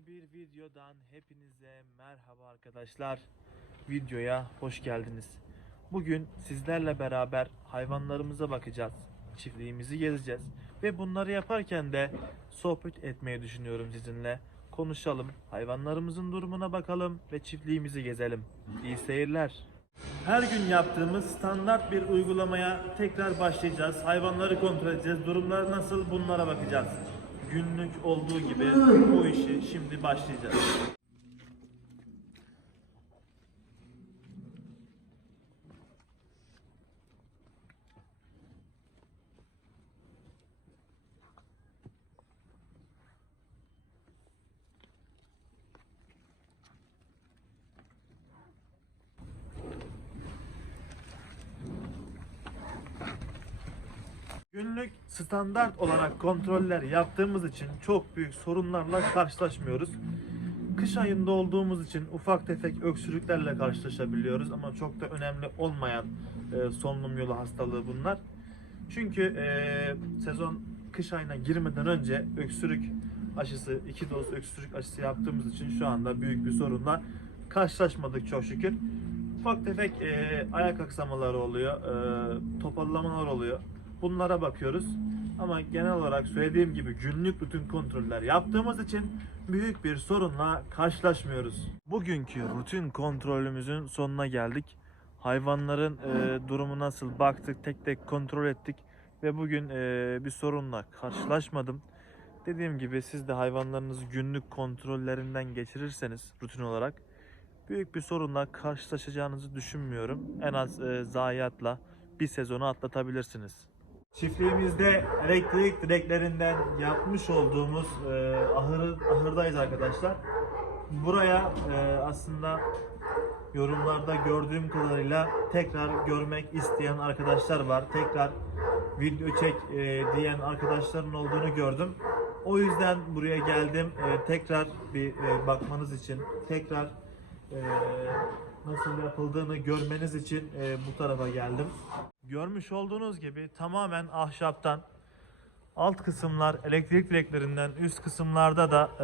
Yeni bir videodan hepinize merhaba arkadaşlar. Videoya hoş geldiniz. Bugün sizlerle beraber hayvanlarımıza bakacağız. Çiftliğimizi gezeceğiz. Ve bunları yaparken de sohbet etmeyi düşünüyorum sizinle. Konuşalım, hayvanlarımızın durumuna bakalım ve çiftliğimizi gezelim. İyi seyirler. Her gün yaptığımız standart bir uygulamaya tekrar başlayacağız. Hayvanları kontrol edeceğiz. Durumları nasıl bunlara bakacağız. Günlük olduğu gibi bu işi şimdi başlayacağız. Günlük standart olarak kontroller yaptığımız için çok büyük sorunlarla karşılaşmıyoruz. Kış ayında olduğumuz için ufak tefek öksürüklerle karşılaşabiliyoruz ama çok da önemli olmayan e, solunum yolu hastalığı bunlar. Çünkü e, sezon kış ayına girmeden önce öksürük aşısı, iki doz öksürük aşısı yaptığımız için şu anda büyük bir sorunla karşılaşmadık çok şükür. Ufak tefek e, ayak aksamaları oluyor, e, toparlamalar oluyor. Bunlara bakıyoruz. Ama genel olarak söylediğim gibi günlük bütün kontroller yaptığımız için büyük bir sorunla karşılaşmıyoruz. Bugünkü rutin kontrolümüzün sonuna geldik. Hayvanların e, durumu nasıl baktık, tek tek kontrol ettik ve bugün e, bir sorunla karşılaşmadım. Dediğim gibi siz de hayvanlarınızı günlük kontrollerinden geçirirseniz rutin olarak büyük bir sorunla karşılaşacağınızı düşünmüyorum. En az e, zayiatla bir sezonu atlatabilirsiniz. Çiftliğimizde elektrik direklerinden yapmış olduğumuz e, ahırı, ahırdayız arkadaşlar. Buraya e, aslında yorumlarda gördüğüm kadarıyla tekrar görmek isteyen arkadaşlar var. Tekrar video çek e, diyen arkadaşların olduğunu gördüm. O yüzden buraya geldim. E, tekrar bir e, bakmanız için, tekrar e, nasıl yapıldığını görmeniz için e, bu tarafa geldim. Görmüş olduğunuz gibi tamamen ahşaptan alt kısımlar elektrik direklerinden üst kısımlarda da e,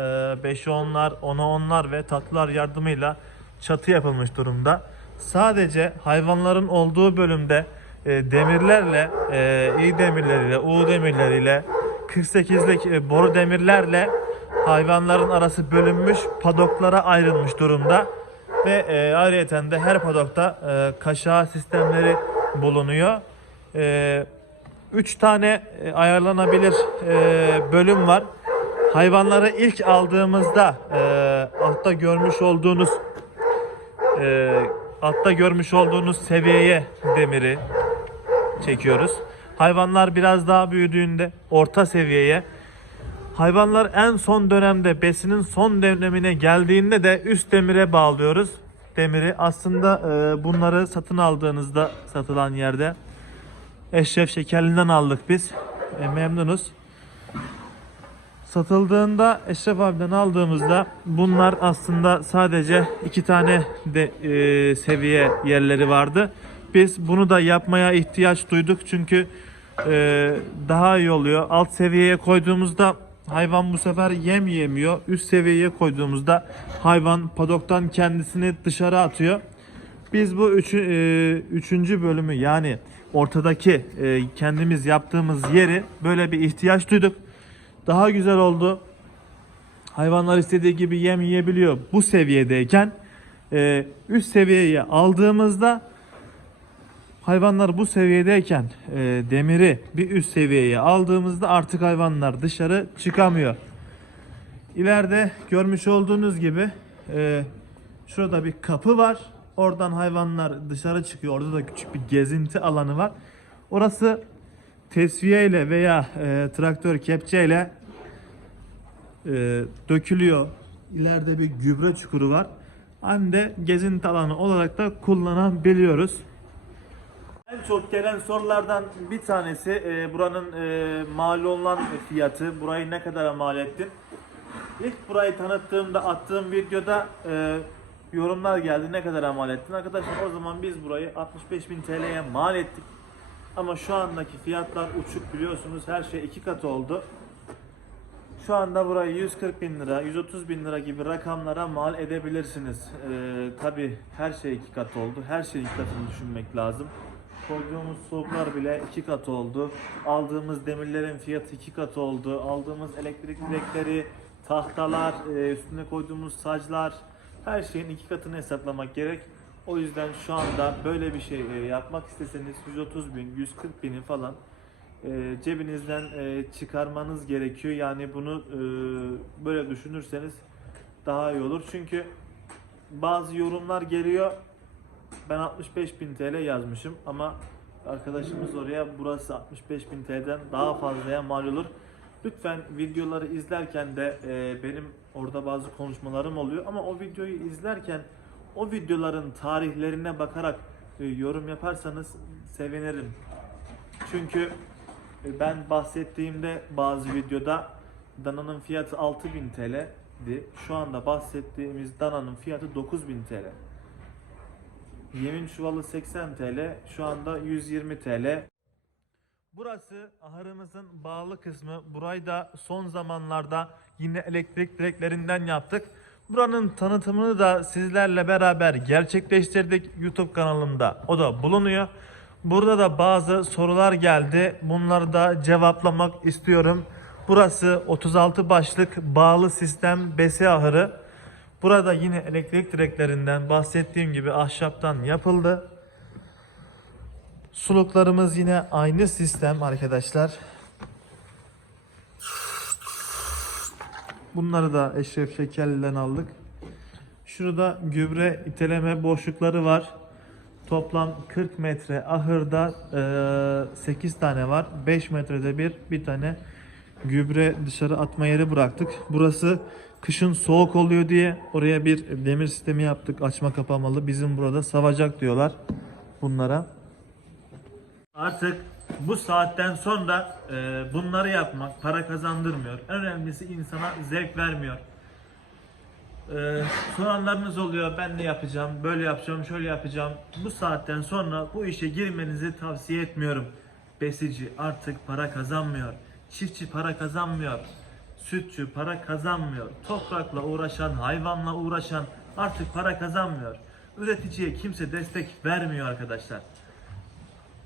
5'e 10'lar, 10'a 10'lar ve tatlılar yardımıyla çatı yapılmış durumda. Sadece hayvanların olduğu bölümde e, demirlerle, e, i demirleriyle, u demirleriyle, 48'lik e, boru demirlerle hayvanların arası bölünmüş, padoklara ayrılmış durumda. Ve e, ayrıyeten de her padokta e, kaşağı sistemleri bulunuyor. E, üç tane e, ayarlanabilir e, bölüm var. Hayvanları ilk aldığımızda e, altta görmüş olduğunuz e, altta görmüş olduğunuz seviyeye demiri çekiyoruz. Hayvanlar biraz daha büyüdüğünde orta seviyeye Hayvanlar en son dönemde besinin son dönemine geldiğinde de üst demire bağlıyoruz. Demiri aslında e, bunları satın aldığınızda satılan yerde Eşref Şekerli'nden aldık biz. E, memnunuz. Satıldığında Eşref abiden aldığımızda bunlar aslında sadece iki tane de e, seviye yerleri vardı. Biz bunu da yapmaya ihtiyaç duyduk çünkü e, daha iyi oluyor. Alt seviyeye koyduğumuzda hayvan bu sefer yem yemiyor. Üst seviyeye koyduğumuzda hayvan padoktan kendisini dışarı atıyor. Biz bu üçü, e, üçüncü bölümü yani ortadaki e, kendimiz yaptığımız yeri böyle bir ihtiyaç duyduk. Daha güzel oldu. Hayvanlar istediği gibi yem yiyebiliyor bu seviyedeyken e, üst seviyeye aldığımızda hayvanlar bu seviyedeyken e, demiri bir üst seviyeye aldığımızda artık hayvanlar dışarı çıkamıyor. İleride görmüş olduğunuz gibi e, şurada bir kapı var. Oradan hayvanlar dışarı çıkıyor. Orada da küçük bir gezinti alanı var. Orası tesviye ile veya e, traktör kepçeyle e, dökülüyor. İleride bir gübre çukuru var. Hem de gezinti alanı olarak da kullanabiliyoruz. En çok gelen sorulardan bir tanesi e, buranın e, mal olan fiyatı. Burayı ne kadara mal ettin? İlk burayı tanıttığımda attığım videoda e, yorumlar geldi. Ne kadara mal ettin? Arkadaşlar o zaman biz burayı 65.000 TL'ye mal ettik. Ama şu andaki fiyatlar uçuk biliyorsunuz. Her şey iki katı oldu. Şu anda burayı 140 bin lira, 130 bin lira gibi rakamlara mal edebilirsiniz. Ee, Tabi her şey iki kat oldu. Her şeyin iki katını düşünmek lazım. Koyduğumuz soğuklar bile iki kat oldu. Aldığımız demirlerin fiyatı iki kat oldu. Aldığımız elektrik direkleri, tahtalar, e, üstüne koyduğumuz saclar her şeyin iki katını hesaplamak gerek. O yüzden şu anda böyle bir şey e, yapmak isteseniz 130 bin, 140 bini falan e, cebinizden çıkarmanız gerekiyor. Yani bunu böyle düşünürseniz daha iyi olur. Çünkü bazı yorumlar geliyor. Ben 65 bin TL yazmışım ama arkadaşımız oraya burası 65 bin TL'den daha fazlaya mal olur. Lütfen videoları izlerken de e, benim orada bazı konuşmalarım oluyor ama o videoyu izlerken o videoların tarihlerine bakarak e, yorum yaparsanız sevinirim. Çünkü e, ben bahsettiğimde bazı videoda dananın fiyatı 6000 TL'di. Şu anda bahsettiğimiz dananın fiyatı 9000 TL. Yemin çuvalı 80 TL, şu anda 120 TL. Burası ahırımızın bağlı kısmı. Burayı da son zamanlarda yine elektrik direklerinden yaptık. Buranın tanıtımını da sizlerle beraber gerçekleştirdik YouTube kanalımda. O da bulunuyor. Burada da bazı sorular geldi. Bunları da cevaplamak istiyorum. Burası 36 başlık bağlı sistem besi ahırı. Burada yine elektrik direklerinden bahsettiğim gibi ahşaptan yapıldı. Suluklarımız yine aynı sistem arkadaşlar. Bunları da Eşref Şekerli'den aldık. Şurada gübre iteleme boşlukları var. Toplam 40 metre ahırda eee, 8 tane var. 5 metrede bir bir tane gübre dışarı atma yeri bıraktık. Burası kışın soğuk oluyor diye oraya bir demir sistemi yaptık. Açma kapamalı. Bizim burada savacak diyorlar bunlara. Artık bu saatten sonra e, bunları yapmak para kazandırmıyor. En önemlisi insana zevk vermiyor. E, soranlarınız oluyor. Ben ne yapacağım? Böyle yapacağım, şöyle yapacağım. Bu saatten sonra bu işe girmenizi tavsiye etmiyorum. Besici artık para kazanmıyor. Çiftçi para kazanmıyor. Sütçü para kazanmıyor. Toprakla uğraşan, hayvanla uğraşan artık para kazanmıyor. Üreticiye kimse destek vermiyor arkadaşlar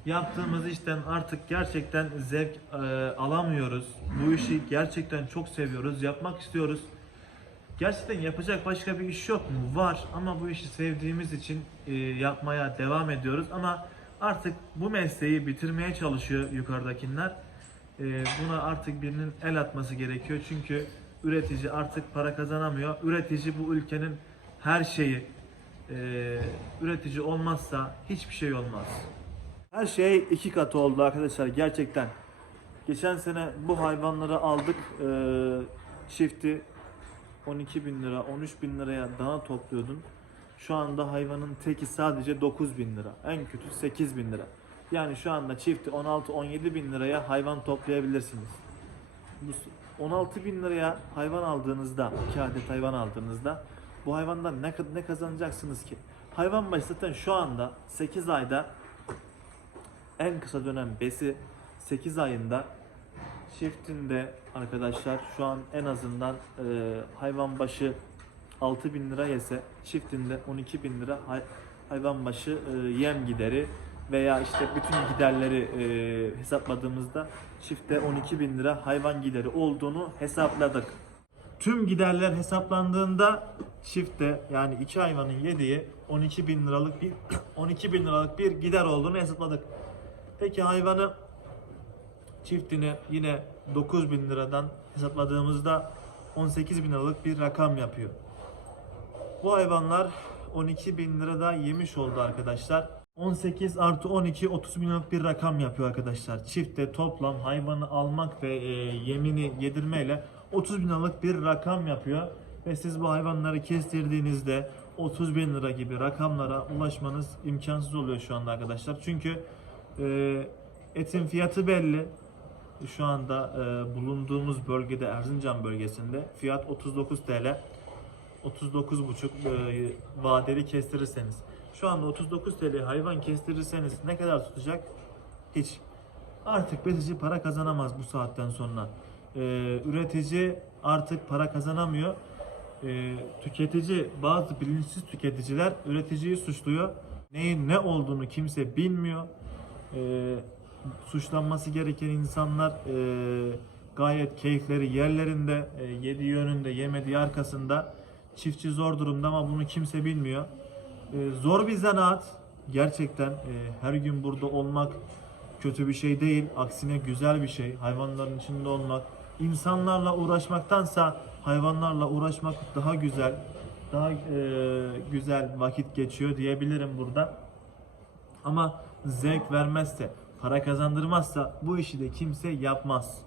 yaptığımız işten artık gerçekten zevk e, alamıyoruz. Bu işi gerçekten çok seviyoruz, yapmak istiyoruz. Gerçekten yapacak başka bir iş yok mu? Var ama bu işi sevdiğimiz için e, yapmaya devam ediyoruz. Ama artık bu mesleği bitirmeye çalışıyor yukarıdakiler. E, buna artık birinin el atması gerekiyor. Çünkü üretici artık para kazanamıyor. Üretici bu ülkenin her şeyi. E, üretici olmazsa hiçbir şey olmaz. Her şey iki katı oldu arkadaşlar gerçekten. Geçen sene bu hayvanları aldık. Ee, çifti 12 bin lira, 13 bin liraya dana topluyordun. Şu anda hayvanın teki sadece 9 bin lira. En kötü 8 bin lira. Yani şu anda çifti 16-17 bin liraya hayvan toplayabilirsiniz. Bu s- 16 bin liraya hayvan aldığınızda, 2 adet hayvan aldığınızda bu hayvandan ne, ne kazanacaksınız ki? Hayvan başı zaten şu anda 8 ayda en kısa dönem besi 8 ayında çiftinde arkadaşlar şu an en azından e, hayvan başı 6 bin lira yese çiftinde 12 bin lira hay- hayvan başı e, yem gideri veya işte bütün giderleri e, hesapladığımızda çifte 12 bin lira hayvan gideri olduğunu hesapladık. Tüm giderler hesaplandığında çifte yani iki hayvanın yediği 12 bin liralık bir 12 bin liralık bir gider olduğunu hesapladık. Peki hayvanı çiftini yine 9 bin liradan hesapladığımızda 18 bin liralık bir rakam yapıyor. Bu hayvanlar 12 bin lirada yemiş oldu arkadaşlar. 18 artı 12 30 bin liralık bir rakam yapıyor arkadaşlar. Çifte toplam hayvanı almak ve e, yemini yedirmeyle 30 bin liralık bir rakam yapıyor. Ve siz bu hayvanları kestirdiğinizde 30 bin lira gibi rakamlara ulaşmanız imkansız oluyor şu anda arkadaşlar. Çünkü e, etin fiyatı belli. Şu anda e, bulunduğumuz bölgede Erzincan bölgesinde fiyat 39 TL. 39,5 e, vadeli kestirirseniz. Şu anda 39 TL hayvan kestirirseniz ne kadar tutacak? Hiç. Artık besici para kazanamaz bu saatten sonra. e, üretici artık para kazanamıyor. E, tüketici, bazı bilinçsiz tüketiciler üreticiyi suçluyor. Neyin ne olduğunu kimse bilmiyor. E, suçlanması gereken insanlar e, gayet keyifleri yerlerinde, e, yediği yönünde, yemediği arkasında. Çiftçi zor durumda ama bunu kimse bilmiyor. E, zor bir zanaat. Gerçekten e, her gün burada olmak kötü bir şey değil. Aksine güzel bir şey. Hayvanların içinde olmak. insanlarla uğraşmaktansa hayvanlarla uğraşmak daha güzel. Daha e, güzel vakit geçiyor diyebilirim burada. Ama zevk vermezse, para kazandırmazsa bu işi de kimse yapmaz.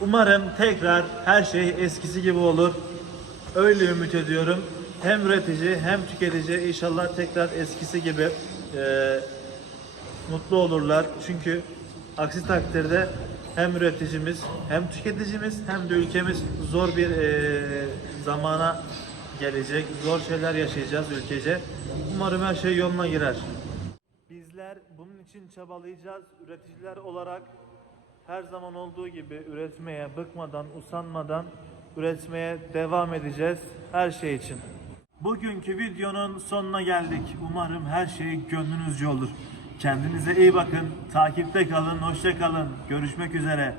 Umarım tekrar her şey eskisi gibi olur. Öyle ümit ediyorum. Hem üretici hem tüketici inşallah tekrar eskisi gibi eee, mutlu olurlar. Çünkü aksi takdirde hem üreticimiz hem tüketicimiz hem de ülkemiz zor bir eee, zamana gelecek. Zor şeyler yaşayacağız ülkece. Umarım her şey yoluna girer. Bizler bunun için çabalayacağız. Üreticiler olarak her zaman olduğu gibi üretmeye bıkmadan, usanmadan üretmeye devam edeceğiz her şey için. Bugünkü videonun sonuna geldik. Umarım her şey gönlünüzce olur. Kendinize iyi bakın, takipte kalın, hoşça kalın. Görüşmek üzere.